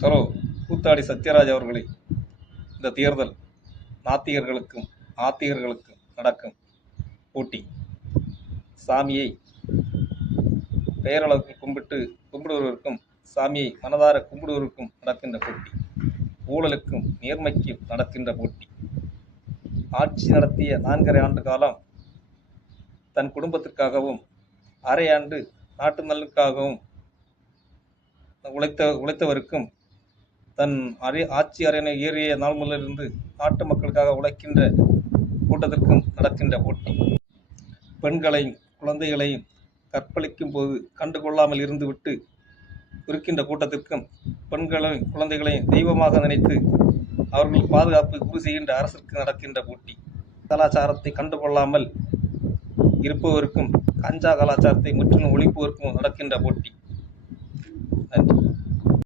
சரோ கூத்தாடி சத்யராஜ் அவர்களே, இந்த தேர்தல் நாத்திகர்களுக்கும் ஆத்திகர்களுக்கும் நடக்கும் போட்டி. சாமியை பெயரளவுக்கு கும்பிடுவதற்கும் சாமியை மனதார கும்பிடுவதற்கும் நடக்கின்ற போட்டி. ஊழலுக்கும் நேர்மைக்கும் நடக்கின்ற போட்டி. ஆட்சி நடத்திய 4½ ஆண்டு காலம் தன் குடும்பத்திற்காகவும் அரை ஆண்டு நாட்டு நலனுக்காகவும் உழைத்தவருக்கும் தன் ஆட்சி அரணை ஏறிய நாள் முதலிருந்து நாட்டு மக்களுக்காக உழைக்கின்ற கூட்டத்திற்கும் நடக்கின்ற போட்டி. பெண்களையும் குழந்தைகளையும் கற்பழிக்கும் போது கண்டுகொள்ளாமல் இருந்துவிட்டு இருக்கின்ற கூட்டத்திற்கும் பெண்களையும் குழந்தைகளையும் தெய்வமாக நினைத்து அவர்கள் பாதுகாப்பு உறுதி செய்கின்ற அரசுக்கு நடக்கின்ற போட்டி. கலாச்சாரத்தை கண்டுகொள்ளாமல் இருப்பவருக்கும் கஞ்சா கலாச்சாரத்தை முற்றிலும் ஒழிப்பதற்கும் நடக்கின்ற போட்டி. நன்றி.